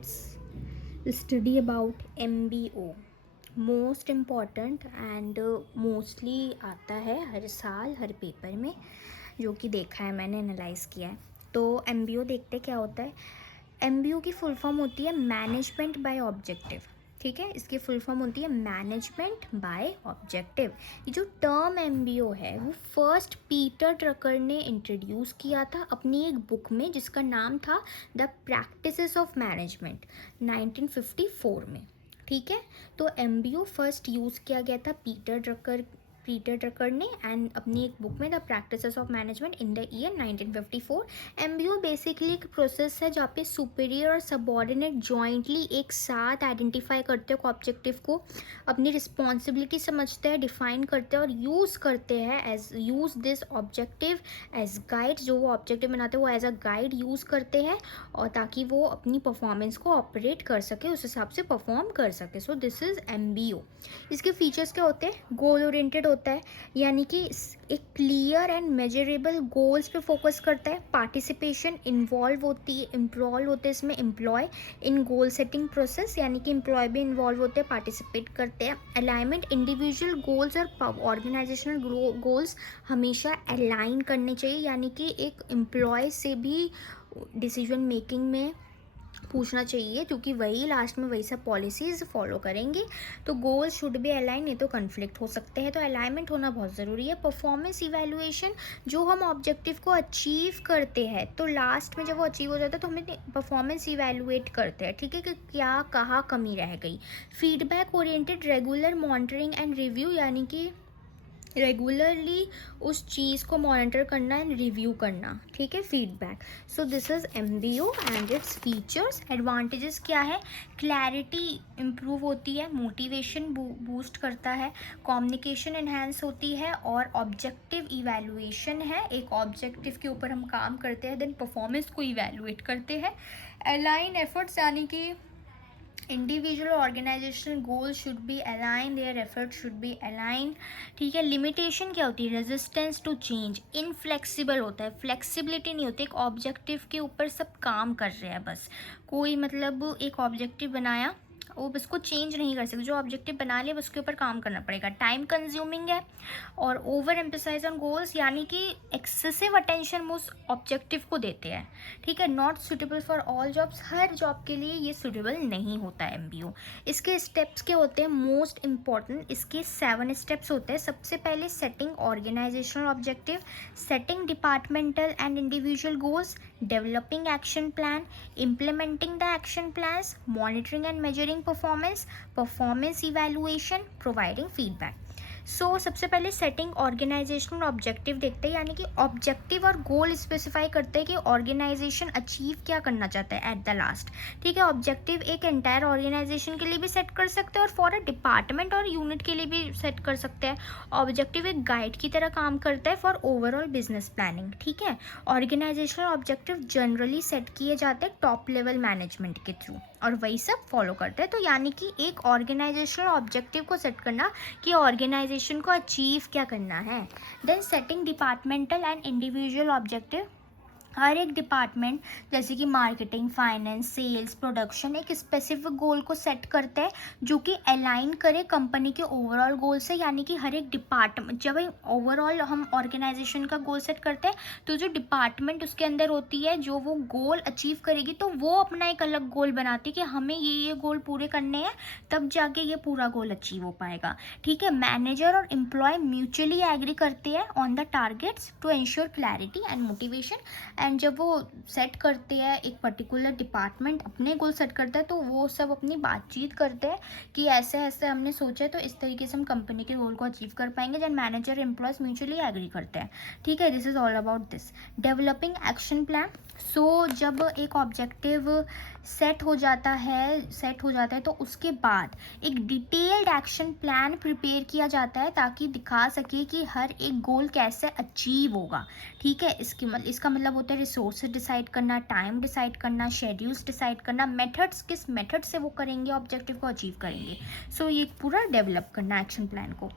let's study about MBO. Most important and mostly आता है हर साल हर पेपर में, जो कि देखा है मैंने, एनालाइज किया है। तो MBO देखते क्या होता है। MBO की फुल फॉर्म होती है मैनेजमेंट बाय ऑब्जेक्टिव। ठीक है, इसकी फुल फॉर्म होती है मैनेजमेंट बाय ऑब्जेक्टिव। ये जो टर्म MBO है वो फर्स्ट पीटर ड्रकर ने इंट्रोड्यूस किया था अपनी एक बुक में, जिसका नाम था द प्रैक्टिसेस ऑफ मैनेजमेंट 1954 में। ठीक है, तो MBO फर्स्ट यूज़ किया गया था पीटर ड्रकर ने एंड अपनी एक बुक में the practices of management in the year 1954। MBO basically एक प्रोसेस है जहाँ पे सुपीरियर और सबॉर्डिनेट जॉइंटली एक साथ आइडेंटिफाई करते हैं ऑब्जेक्टिव को, अपनी रिस्पॉन्सिबिलिटी समझते हैं, डिफाइन करते हैं और यूज़ करते हैं use this objective as guide. जो वो ऑब्जेक्टिव बनाते हैं वो एज अ गाइड यूज़ करते हैं, और ताकि वो अपनी परफॉर्मेंस को ऑपरेट कर सके, उस हिसाब से परफॉर्म कर सके। So this is MBO। इसके फीचर्स क्या होते हैं? गोल ओरिएंटेड होता है, यानी कि एक क्लियर एंड मेजरेबल गोल्स पे फोकस करता है। पार्टिसिपेशन इन्वॉल्व होती है इसमें employee in goal setting process, यानी कि एम्प्लॉय भी इन्वॉल्व होते हैं, पार्टिसिपेट करते हैं। अलाइनमेंट, इंडिविजुअल गोल्स और ऑर्गेनाइजेशनल गोल्स हमेशा अलाइन करने चाहिए, यानी कि एक एम्प्लॉय से भी डिसीजन मेकिंग में पूछना चाहिए, क्योंकि वही लास्ट में वही सब पॉलिसीज़ फॉलो करेंगे। तो गोल शुड बी अलाइन, नहीं तो कन्फ्लिक्ट हो सकते हैं, तो अलाइनमेंट होना बहुत ज़रूरी है। परफॉर्मेंस इवैल्यूएशन, जो हम ऑब्जेक्टिव को अचीव करते हैं तो लास्ट में जब वो अचीव हो जाता है तो हमें परफॉर्मेंस इवैल्यूएट करते हैं, ठीक है, कि क्या कहाँ कमी रह गई। Feedback oriented regular monitoring and review, यानी कि रेगुलरली उस चीज़ को मॉनिटर करना एंड रिव्यू करना, ठीक है, feedback. So this is MBO and its features. Advantages क्या है? क्लैरिटी इम्प्रूव होती है, मोटिवेशन बूस्ट करता है, कम्युनिकेशन इन्हांस होती है, और ऑब्जेक्टिव इवैल्यूएशन है। एक ऑब्जेक्टिव के ऊपर हम काम करते हैं, देन परफॉर्मेंस को इवैल्यूएट करते हैं। अलाइन एफर्ट्स, यानी कि individual organisational goal should be align, their effort should be align. ठीक है, लिमिटेशन क्या होती है? रेजिस्टेंस टू चेंज, इनफ्लेक्सिबल होता है, फ्लेक्सिबिलिटी नहीं होती। एक ऑब्जेक्टिव के ऊपर सब काम कर रहे हैं बस, कोई मतलब एक ऑब्जेक्टिव बनाया, वो उसको चेंज नहीं कर सकते। जो ऑब्जेक्टिव बना लिया उसके ऊपर काम करना पड़ेगा। टाइम कंज्यूमिंग है, और ओवर एम्फेसाइज ऑन गोल्स, यानी कि एक्सेसिव अटेंशन उस ऑब्जेक्टिव को देते हैं। ठीक है, not suitable for all jobs, her job के लिए ये सुटेबल नहीं होता है MBO। इसके स्टेप्स के होते हैं मोस्ट इंपॉर्टेंट, इसके 7 स्टेप्स होते हैं। सबसे पहले setting organizational objective, setting departmental and individual goals, developing action plan, implementing the action plans, monitoring and measuring performance, performance evaluation, providing feedback. सो सबसे पहले सेटिंग ऑर्गेनाइजेशनल ऑब्जेक्टिव देखते हैं, यानी कि ऑब्जेक्टिव और गोल स्पेसिफाई करते हैं कि ऑर्गेनाइजेशन अचीव क्या करना चाहता है एट द लास्ट। ठीक है, ऑब्जेक्टिव एक एंटायर ऑर्गेनाइजेशन के लिए भी सेट कर सकते हैं और फॉर अ डिपार्टमेंट और यूनिट के लिए भी सेट कर सकते हैं। ऑब्जेक्टिव एक गाइड की तरह काम करता है फॉर ओवरऑल बिजनेस प्लानिंग। ठीक है, ऑर्गेनाइजेशनल ऑब्जेक्टिव जनरली सेट किए जाते हैं टॉप लेवल मैनेजमेंट के थ्रू, और वही सब फॉलो करते हैं। तो यानी कि एक ऑर्गेनाइजेशनल ऑब्जेक्टिव को सेट करना कि ऑर्गेनाइजेशन को अचीव क्या करना है। Then setting departmental and individual objective, हर एक डिपार्टमेंट जैसे कि मार्केटिंग, फाइनेंस, सेल्स, प्रोडक्शन एक स्पेसिफिक गोल को सेट करते हैं जो कि अलाइन करे कंपनी के ओवरऑल गोल से। यानी कि हर एक डिपार्टमेंट, जब ओवरऑल हम ऑर्गेनाइजेशन का गोल सेट करते हैं तो जो डिपार्टमेंट उसके अंदर होती है जो वो गोल अचीव करेगी, तो वो अपना एक अलग गोल बनाती है कि हमें ये गोल पूरे करने हैं, तब जाके ये पूरा गोल अचीव हो पाएगा। ठीक है, मैनेजर और एम्प्लॉय म्यूचुअली एग्री करते हैं on the targets to ensure clarity and motivation. And जब वो सेट करते हैं, एक पर्टिकुलर डिपार्टमेंट अपने गोल सेट करता है, तो वो सब अपनी बातचीत करते हैं कि ऐसे ऐसे हमने सोचा है, तो इस तरीके से हम कंपनी के गोल को अचीव कर पाएंगे। जब मैनेजर एम्प्लॉयज म्यूचुअली एग्री करते हैं। ठीक है, this is all about this. Developing action plan, so जब एक ऑब्जेक्टिव सेट हो जाता है तो उसके बाद एक डिटेल्ड एक्शन प्लान प्रिपेयर किया जाता है ताकि दिखा सके कि हर एक गोल कैसे अचीव होगा। ठीक है, इसका मतलब होता है रिसोर्सेज डिसाइड करना, टाइम डिसाइड करना, शेड्यूल्स डिसाइड करना, मेथड्स, किस मेथड से वो करेंगे ऑब्जेक्टिव को अचीव करेंगे। सो ये पूरा डेवलप करना एक्शन प्लान को।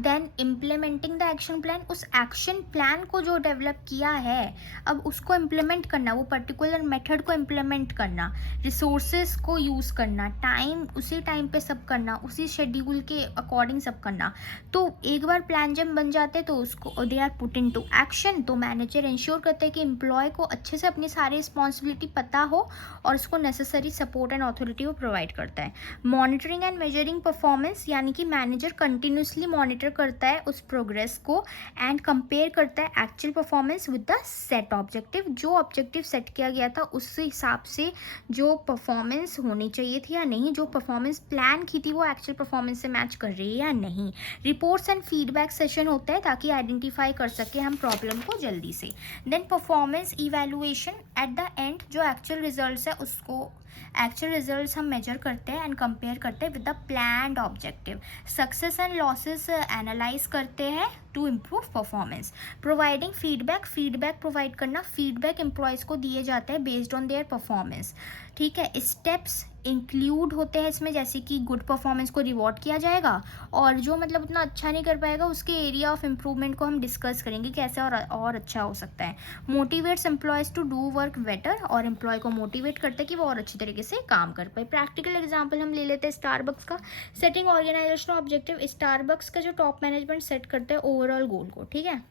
Then implementing the action plan, उस एक्शन प्लान को जो डेवलप किया है अब उसको इम्प्लीमेंट करना, वो पर्टिकुलर मेथड को इम्प्लीमेंट करना, रिसोर्सेज को यूज़ करना, टाइम उसी टाइम पे सब करना, उसी शेड्यूल के अकॉर्डिंग सब करना। तो एक बार प्लान जब बन जाते तो उसको they are put into action, तो मैनेजर इंश्योर करते हैं कि एम्प्लॉय को अच्छे से अपनी सारी रिस्पॉन्सिबिलिटी पता हो और उसको नेसेसरी सपोर्ट एंड अथॉरिटी वो प्रोवाइड करता है। मॉनिटरिंग एंड मेजरिंग परफॉर्मेंस, यानी कि मैनेजर कंटिन्यूसली मॉनिटर करता है उस प्रोग्रेस को एंड कंपेयर करता है actual performance with the set objective, जो ऑब्जेक्टिव सेट किया गया था उस हिसाब से जो परफॉर्मेंस होनी चाहिए थी या नहीं, जो परफॉर्मेंस प्लान की थी वो एक्चुअल परफॉर्मेंस से मैच कर रही है या नहीं। रिपोर्ट्स एंड फीडबैक सेशन होता है ताकि आइडेंटिफाई कर सके हम प्रॉब्लम को जल्दी से। Then performance evaluation at the end, जो एक्चुअल रिजल्ट्स है उसको एक्चुअल रिजल्ट्स हम मेजर करते हैं एंड कंपेयर करते हैं with the planned objective. Success and losses analyse करते हैं to improve performance. Providing feedback, feedback provide करना, फीडबैक एम्प्लॉयज़ को दिए जाते हैं बेस्ड ऑन देयर परफॉर्मेंस। ठीक है, स्टेप्स इंक्लूड होते हैं इसमें, जैसे कि गुड परफॉर्मेंस को रिवॉर्ड किया जाएगा और जो मतलब उतना अच्छा नहीं कर पाएगा उसके एरिया ऑफ इम्प्रूवमेंट को हम डिस्कस करेंगे कैसे और अच्छा हो सकता है। Motivates employees to do work better, और एम्प्लॉय को मोटिवेट करते हैं कि वो और अच्छी तरीके से काम कर पाए। प्रैक्टिकल एग्जाम्पल हम ले लेते हैं स्टारबक्स का। सेटिंग ऑर्गेनाइजेशनल ऑब्जेक्टिव, स्टारबक्स का जो टॉप मैनेजमेंट सेट करते हैं ओवरऑल गोल को, ठीक है,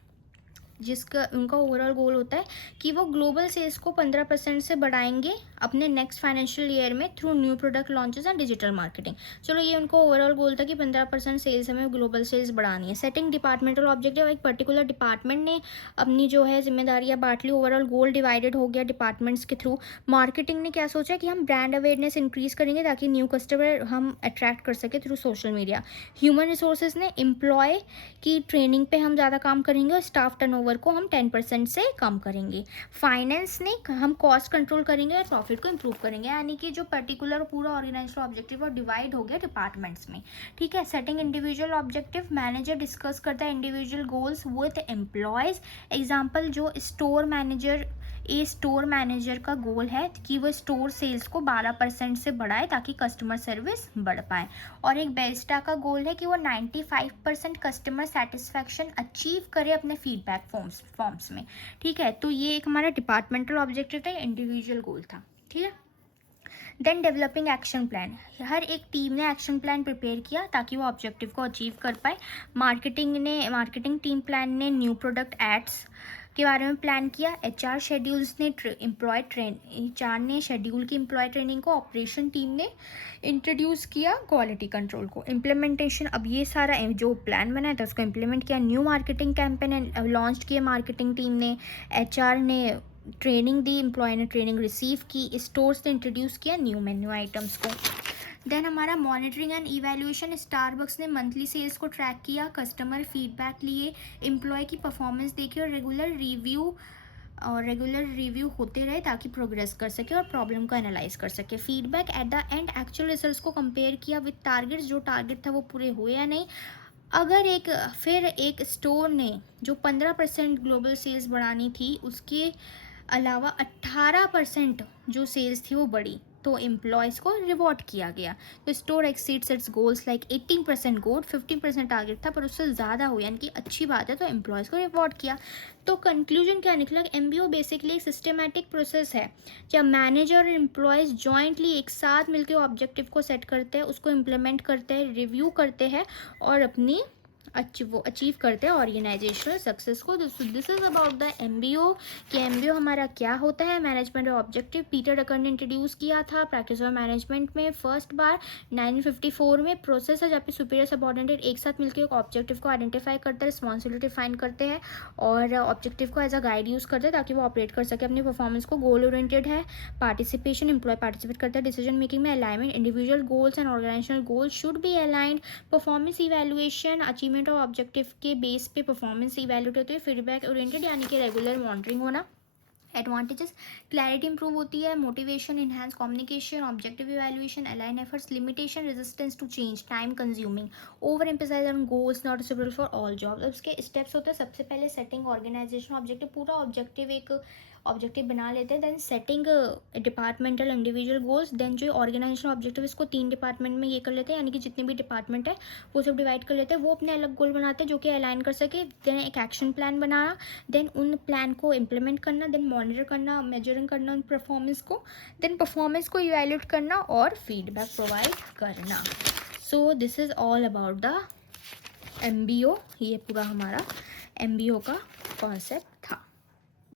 जिसका उनका ओवरऑल गोल होता है कि वो ग्लोबल सेल्स को 15% से बढ़ाएंगे अपने नेक्स्ट फाइनेंशियल ईयर में through new product launches and digital marketing. चलो ये उनको ओवरऑल गोल था कि 15% सेल्स हमें ग्लोबल सेल्स बढ़ानी है। सेटिंग डिपार्टमेंटल ऑब्जेक्टिव, एक पर्टिकुलर डिपार्टमेंट ने अपनी जो है जिम्मेदारियाँ बांट ली, ओवरऑल गोल डिवाइडेड हो गया डिपार्टमेंट्स के थ्रू। मार्केटिंग ने क्या सोचा कि हम ब्रांड अवेयरनेस इंक्रीज करेंगे ताकि न्यू कस्टमर हम अट्रैक्ट कर सके through social media. Human resources ने एम्प्लॉय की ट्रेनिंग पे हम ज़्यादा काम करेंगे और स्टाफ टर्नओवर को हम 10% से कम करेंगे। फाइनेंस ने हम कॉस्ट कंट्रोल करेंगे और प्रॉफिट को इम्प्रूव करेंगे, यानी कि जो पर्टिकुलर पूरा ऑर्गेनाइजेशन ऑब्जेक्टिव और डिवाइड हो गया डिपार्टमेंट्स में। ठीक है, setting individual objective, manager discuss करता है individual goals with employees. Example, जो स्टोर मैनेजर का गोल है कि वो स्टोर सेल्स को 12% से बढ़ाए ताकि कस्टमर सर्विस बढ़ पाए, और एक बेस्टा का गोल है कि वो 95% कस्टमर सेटिस्फैक्शन अचीव करे अपने फीडबैक फॉर्म्स में। ठीक है, तो ये एक हमारा डिपार्टमेंटल ऑब्जेक्टिव था, इंडिविजुअल गोल था। ठीक है, देन डेवलपिंग एक्शन प्लान, हर एक टीम ने एक्शन प्लान प्रिपेयर किया ताकि वो ऑब्जेक्टिव को अचीव कर पाए। मार्केटिंग टीम प्लान ने न्यू प्रोडक्ट एड्स के बारे में प्लान किया। एचआर ने शेड्यूल की एम्प्लॉय ट्रेनिंग को। ऑपरेशन टीम ने इंट्रोड्यूस किया क्वालिटी कंट्रोल को। इम्प्लीमेंटेशन, अब ये सारा जो प्लान बनाया था उसको इम्प्लीमेंट किया। न्यू मार्केटिंग कैंपेन लॉन्च किए मार्केटिंग टीम ने। एचआर ने ट्रेनिंग दी, एम्प्लॉय ने ट्रेनिंग रिसीव की। स्टोर्स ने इंट्रोड्यूस किया न्यू मेन्यू आइटम्स को। देन हमारा मॉनिटरिंग एंड इवैल्यूएशन, स्टारबक्स ने मंथली सेल्स को ट्रैक किया, कस्टमर फीडबैक लिए, एम्प्लॉय की परफॉर्मेंस देखी और रेगुलर रिव्यू होते रहे ताकि प्रोग्रेस कर सके और प्रॉब्लम को एनालाइज कर सके। Feedback eight the and, actual results को कंपेयर किया विद टारगेट्स, जो टारगेट था वो पूरे हुए या नहीं। अगर एक स्टोर ने जो 15% ग्लोबल सेल्स बढ़ानी थी उसके अलावा 18% जो सेल्स थी वो बढ़ी, तो एम्प्लॉयज़ को रिवॉर्ड किया गया। तो store exceeds its goals like 18% गोल, 15% टारगेट था पर उससे ज़्यादा हो, यानी कि अच्छी बात है, तो एम्प्लॉयज़ को रिवॉर्ड किया। तो कंक्लूजन क्या निकला? एमबीओ बेसिकली एक सिस्टमैटिक प्रोसेस है जब मैनेजर और एम्प्लॉयज़ जॉइंटली एक साथ मिलकर ऑब्जेक्टिव को सेट करते हैं, उसको इम्प्लीमेंट करते हैं, रिव्यू करते हैं और अपनी अचीव करते हैं ऑर्गेनाइजेशनल सक्सेस को। This is about the MBO कि एमबीओ हमारा क्या होता है। मैनेजमेंट ऑब्जेक्टिव पीटर डकर ने इंट्रोड्यूस किया था प्रैक्टिस ऑफ मैनेजमेंट में फर्स्ट बार 1954 में। प्रोसेस है जहाँ पे सुपीरियर सबऑर्डिनेट एक साथ मिलकर एक ऑब्जेक्टिव को आइडेंटिफाई करते हैं, रिस्पॉन्सिबिलिटी डिफाइन करते हैं और ऑब्जेक्टिव को एज अ गाइड यूज़ करते हैं ताकि वो ऑपरेट कर सके अपनी परफॉर्मेंस को। गोल ओरिएंटेड है, पार्टिसिपेशन, एम्प्लॉय पार्टिसिपेट करता है डिसीजन मेकिंग में। Alignment, individual goals and organizational goals should be aligned. Performance evaluation, achievement of objective के बेस पे परफॉर्मेंस इवैल्यूएट होती है। फीडबैक ओरिएंटेड यानी कि रेगुलर मॉनिटरिंग होना। एडवांटेजेस, क्लैरिटी इंप्रूव होती है, motivation, enhance communication, objective evaluation, align efforts, limitation, resistance to change, time consuming, over emphasise on goals not suitable for all jobs. अब इसके steps होते हैं, सबसे पहले सेटिंग ऑर्गेनाइजेशन ऑब्जेक्टिव, पूरा ऑब्जेक्टिव एक ऑब्जेक्टिव बना लेते हैं, then setting departmental individual goals, then जो ऑर्गेनाइजेशन ऑब्जेक्टिव इसको 3 डिपार्टमेंट में ये कर लेते हैं, यानी कि जितने भी डिपार्टमेंट है वो सब डिवाइड कर लेते हैं, वो अपने अलग गोल बनाते हैं जो कि अलाइन कर सके। देन एक एक्शन प्लान बनाना, देन उन प्लान को इम्प्लीमेंट करना, देन मॉनिटर करना, मेजरिंग करना उन परफॉर्मेंस को, देन परफॉर्मेंस को इवेल्यूएट करना और फीडबैक प्रोवाइड करना। So this is all about the MBO। ये पूरा हमारा MBO का कॉन्सेप्ट था।